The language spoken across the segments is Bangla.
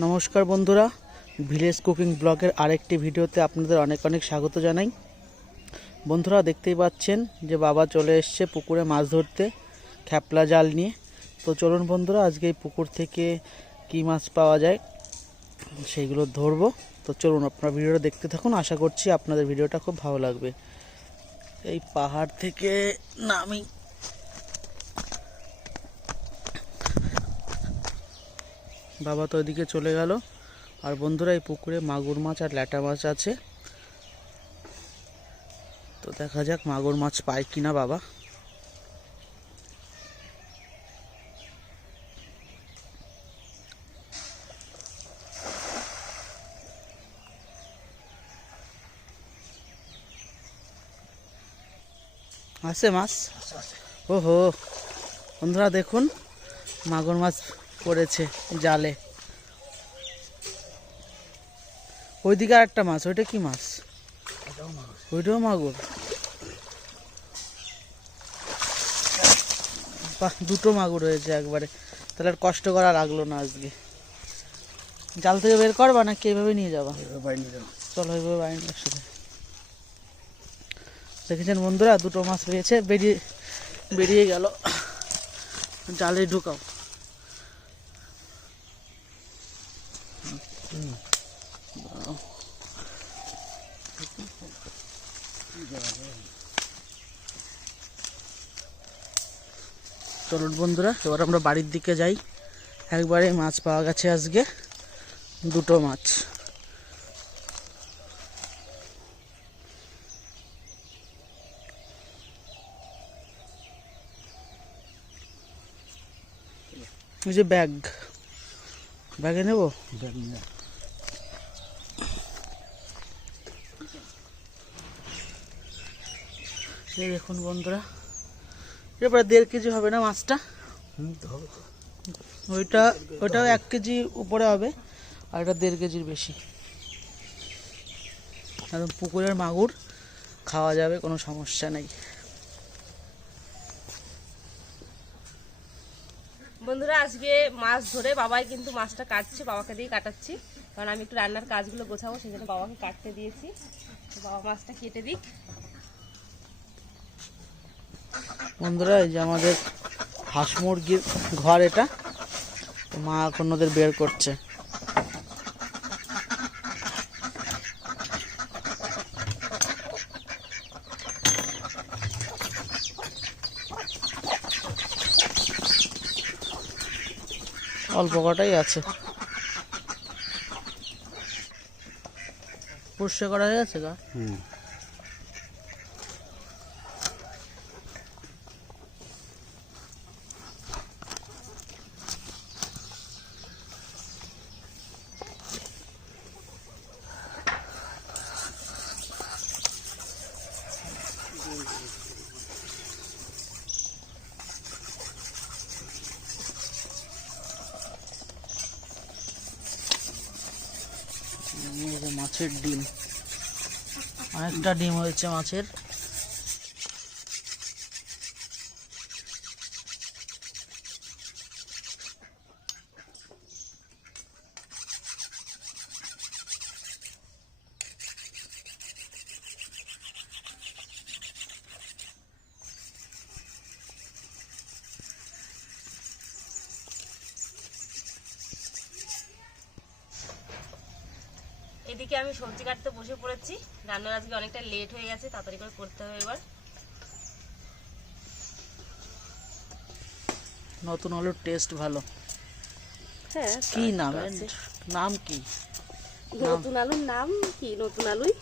নমস্কার বন্ধুরা, ভিলেজ কুকিং ব্লগের আরেকটি ভিডিওতে আপনাদের অনেক অনেক স্বাগত জানাই। বন্ধুরা, দেখতেই পাচ্ছেন যে বাবা চলে এসছে পুকুরে মাছ ধরতে খ্যাপলা জাল নিয়ে। তো চলুন বন্ধুরা, আজকে এই পুকুর থেকে কি মাছ পাওয়া যায় সেইগুলো ধরবো। তো চলুন আপনারা ভিডিওটা দেখতে থাকুন, আশা করছি আপনাদের ভিডিওটা খুব ভালো লাগবে। এই পাহাড় থেকে নামি বাবা তো ওইদিকে চলে গেল। আর বন্ধুরা এই পুকুরে মাগুর মাছ আর ল্যাটা মাছ আছে। তো দেখা যাক মাগুর মাছ পায় কিনা বাবা। আছে মাছ? ওহো বন্ধুরা দেখুন মাগুর মাছ পড়েছে জালে। ওইদিকে আর একটা মাছ ওইটা কি মাছ? ওইটাও মাগুর বাহ দুটো মাগুর হয়েছে একবারে। তাহলে আর কষ্ট করা লাগল না আজকে। জাল থেকে বের করবা নাকি এইভাবে নিয়ে যাবা? চলো এইভাবে বাড়ি নিয়ে একসাথে দেখেছেন বন্ধুরা দুটো মাছ পেয়েছে বেরিয়ে বেরিয়ে গেল। জালে ঢুকাও। বন্ধুরা এবার আমরা বাড়ির দিকে যাই। একবারে মাছ পাওয়া গেছে আজকে দুটো মাছ। ওই যে ব্যাগ। ব্যাগে নেব? এই দেখুন বন্ধুরা এরপরে দেড় কেজি হবে না মাছটা? ওইটা, ওইটাও এক কেজি উপরে হবে, আর এটা দেড় কেজির বেশি। একদম পুকুরের মাগুর খাওয়া যাবে, কোনো সমস্যা নেই। বন্ধুরা, আজকে মাছ ধরে বাবাই কিন্তু মাছটা কাটছে, বাবাকে দিয়ে কাটাচ্ছি। কারণ আমি একটু রান্নার কাজগুলো গোছাবো জন্য বাবাকে কাটতে দিয়েছি। বাবা মাছটা কেটে দিক। বন্ধুরা, এই যে আমাদের হাঁস মুরগির ঘর এটা। মা এখন ওদের বের করছে। অল্প কটাই আছে। পরিষ্কার করা হয়ে গেছে গা? এই যে মাছের ডিম। অনেকটা ডিম হয়েছে মাছের। এদিকে আমি সবজি কাটতে বসে পড়েছি। রান্নার আজকে অনেকটা লেট হয়ে গেছে তাড়াতাড়ি করে করতে হবে এবার। নতুন আলুর টেস্ট ভালো। হ্যাঁ কি নাম? নাম কি? নতুন আলুর নাম কি? নতুন আলুই?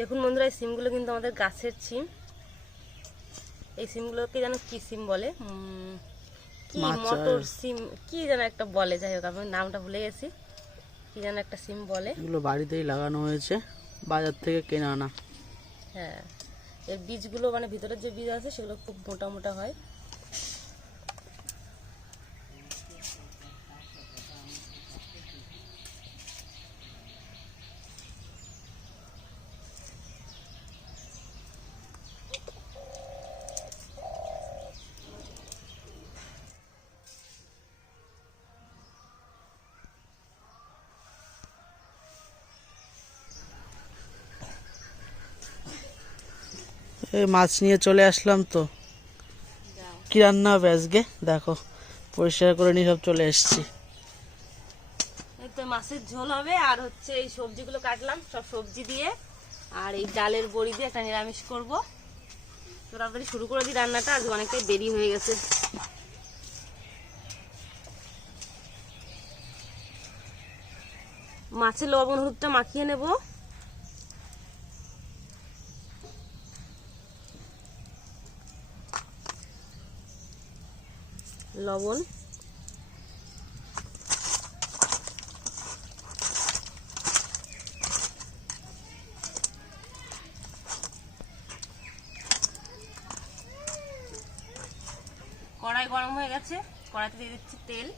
দেখুন বন্ধুরা এই সিমগুলো কিন্তু আমাদের গাছের সিম। এই সিমগুলোকে যেন কি সিম বলে? কি মটর সিম কি যেন একটা বলে যাই হোক আমি নামটা ভুলে গেছি। কি যেন একটা সিম বলে। এগুলো বাড়িতেই লাগানো হয়েছে বাজার থেকে কেনা না। হ্যাঁ এর বীজগুলো মানে ভিতরের যে বীজ আছে সেগুলো খুব মোটা মোটা হয়। এই মাছ নিয়ে চলে আসলাম তো। কি রান্না হবে আজকে? দেখো, পরিষ্কার করে নিয়ে সব চলে এসেছি। মাছের ঝোল হবে, আর হচ্ছে এই সবজিগুলো কাটলাম, সব সবজি দিয়ে, আর এই ডালের বড়ি দিয়ে একটা নিরামিষ করব। তো তাড়াতাড়ি শুরু করে দিই রান্নাটা, আজ অনেকটাই দেরি হয়ে গেছে। মাছের লবণ হলুদটা মাখিয়ে নেব। লবণ। কড়াই গরম হয়ে গেছে, কড়াইতে দিয়ে দিচ্ছি তেল।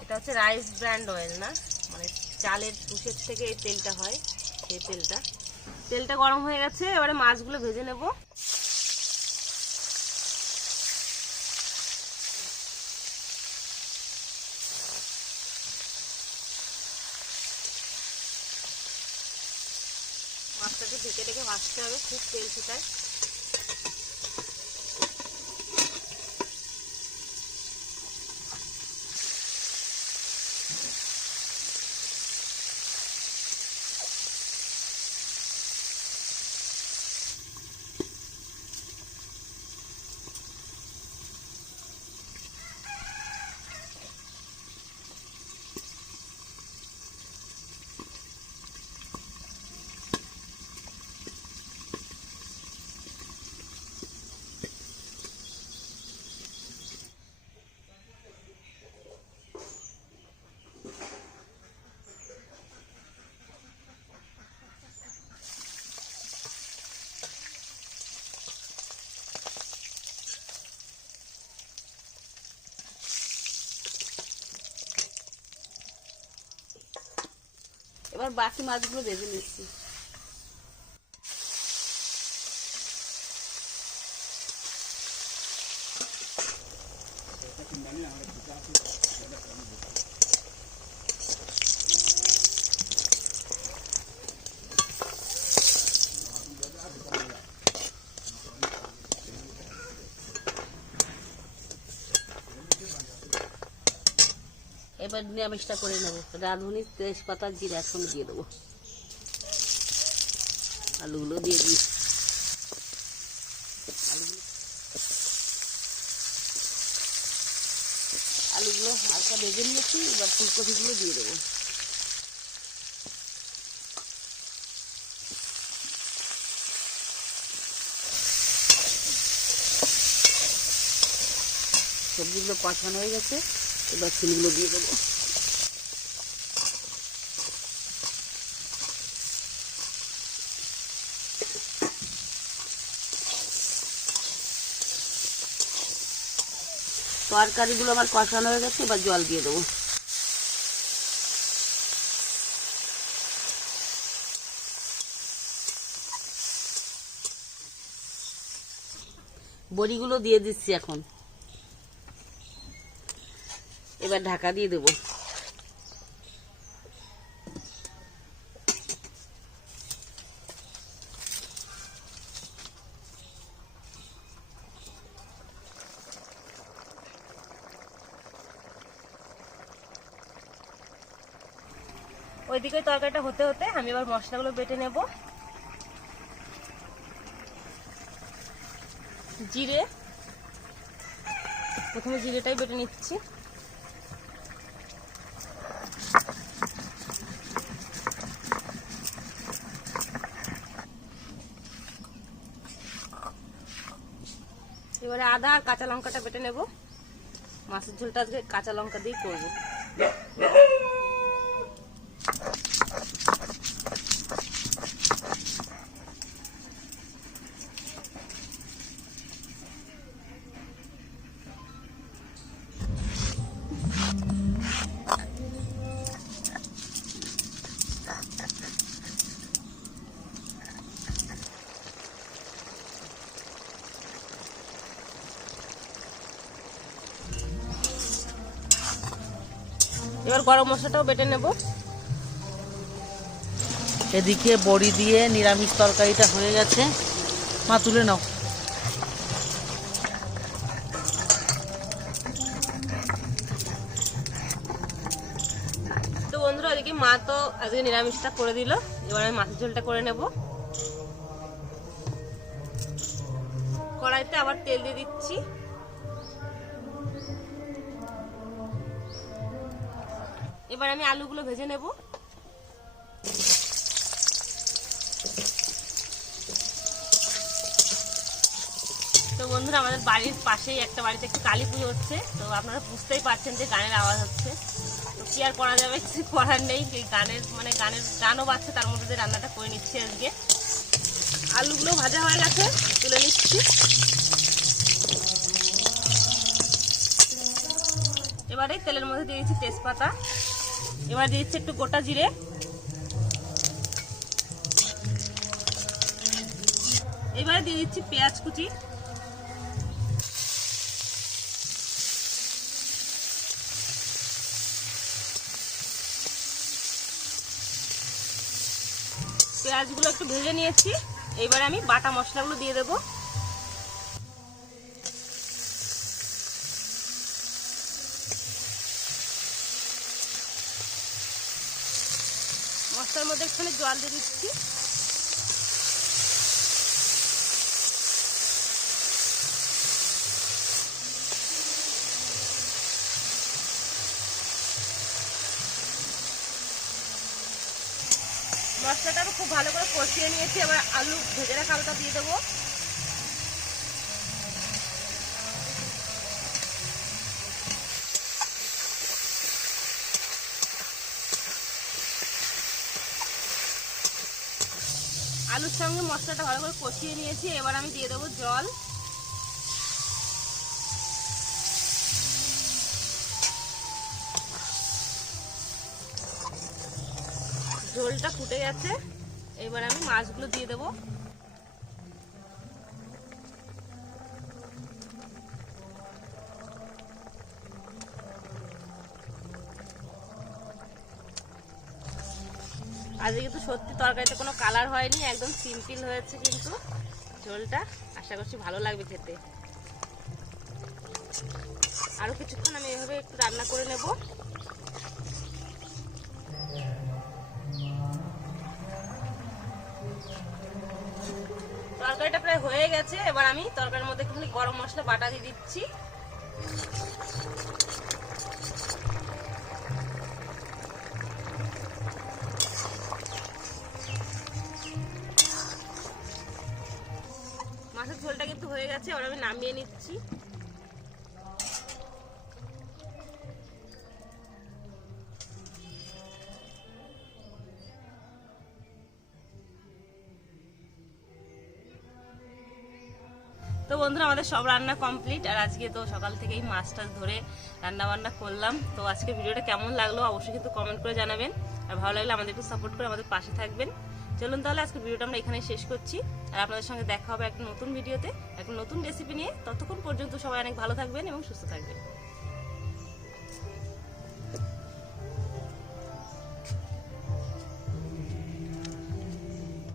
এটা হচ্ছে রাইস ব্র্যান্ড অয়েল না? মানে চালের তুষের থেকে এই তেলটা হয়, সেই তেলটা। তেলটা গরম হয়ে গেছে, এবারে মাছগুলো ভেজে নেব মাছটাকে ঢেকে ঢেকে ভাজতে হবে খুব তেল ছেটায়। এবার বাকি মাছগুলো ভেজে নিচ্ছি। এবার নিরামিষটা করে নেব। রাঁধুনি তেজপাতা, জিরা এখন দিয়ে দেবো। আলুগুলো দিয়ে দিই। আলুগুলো হালকা ভেজে নিয়েছি, এবার ফুলকপিগুলো দিয়ে দেবো। সবজিগুলো কষানো হয়ে গেছে। এবার ফুলগুলো দিয়ে দেবো। তরকারিগুলো আমার কষানো হয়ে গেছে, এবার জল দিয়ে দেবো। বড়িগুলো দিয়ে দিচ্ছি এখন। এবার ঢাকা দিয়ে দেবো। ওইদিকে তরকারিটা হতে হতে আমি এবার মশলাগুলো বেটে নেব। জিরে। প্রথমে জিরেটাই বেটে নিচ্ছি। আদা আর কাঁচা লঙ্কাটা বেটে নেব। মাছের ঝোলটা আজকে কাঁচা লঙ্কা দিয়েই করব। গরম মশলাটাও বেটে নেব। এদিকে বড়ি দিয়ে নিরামিষ তরকারিটা হয়ে গেছে। মা তুলে নাও। তো বন্ধুরা ওদিকে মা তো আজকে নিরামিষটা করে দিল। এবার আমি মাছের ঝোলটা করে নেব। কড়াইতে আবার তেল দিয়ে দিচ্ছি। এবার আমি আলুগুলো ভেজে নেব। তো বন্ধুরা, আমাদের বাড়ির পাশেই একটা বাড়িতে একটু কালী পুজো হচ্ছে, তো আপনারা বুঝতেই পারছেন যে গানের আওয়াজ হচ্ছে। তো কি আর করা যাবে, কিছু করার নেই এই গানের মানে গানের গানও বাজছে, তার মধ্যে দিয়ে রান্নাটা করে নিচ্ছি আজকে। আলুগুলো ভাজা হয়ে গেছে, তুলে নিচ্ছি। এবারে তেলের মধ্যে দিয়ে দিচ্ছি তেজপাতা। এবার দিচ্ছি একটু গোটা জিরে। এবারে দিয়ে দিচ্ছি পেঁয়াজ কুচি। পেঁয়াজগুলো একটু ভেজে নিয়েছি। এইবার আমি বাটা মশলাগুলো দিয়ে দেবো। মশলার মধ্যে একটুখানি জল দিয়ে দিচ্ছি। মশলাটা আমি খুব ভালো করে কষিয়ে নিয়েছি। এবার আলু ভেজে রাখা দিয়ে দেবো। আলুর সঙ্গে মশলাটা ভালো করে কষিয়ে নিয়েছি, এবার আমি দিয়ে দেবো জল। ঝোলটা ফুটে গেছে, এবার আমি মাছগুলো দিয়ে দেবো। আজকে কিন্তু সত্যি তরকারিতে কোনো কালার হয়নি, একদম সিম্পল হয়েছে কিন্তু ঝোলটা। আশা করছি ভালো লাগবে খেতে। আরও কিছুক্ষণ আমি এভাবে একটু রান্না করে নেব। তরকারিটা প্রায় হয়ে গেছে, এবার আমি তরকারির মধ্যে একটুখানি গরম মশলা বাটা দিয়ে দিচ্ছি। হয়ে গেছে, এবার আমি নামিয়ে নিচ্ছি। তো বন্ধুরা, আমাদের সব রান্না কমপ্লিট, আর আজকে তো সকাল থেকেই মাছ টাছ ধরে রান্না বান্না করলাম। তো আজকে ভিডিওটা কেমন লাগল অবশ্যই কিন্তু কমেন্ট করে জানাবেন, আর ভালো লাগলে আমাদের একটু সাপোর্ট করে আমাদের পাশে থাকবেন। চলুন তাহলে আজকে ভিডিওটা আমরা এখানেই শেষ করছি, আর আপনাদের সঙ্গে দেখা হবে একটা নতুন ভিডিওতে। একটা নতুন রেসিপি নিয়ে ততক্ষণ পর্যন্ত সবাই অনেক ভালো থাকবেন এবং সুস্থ থাকবেন।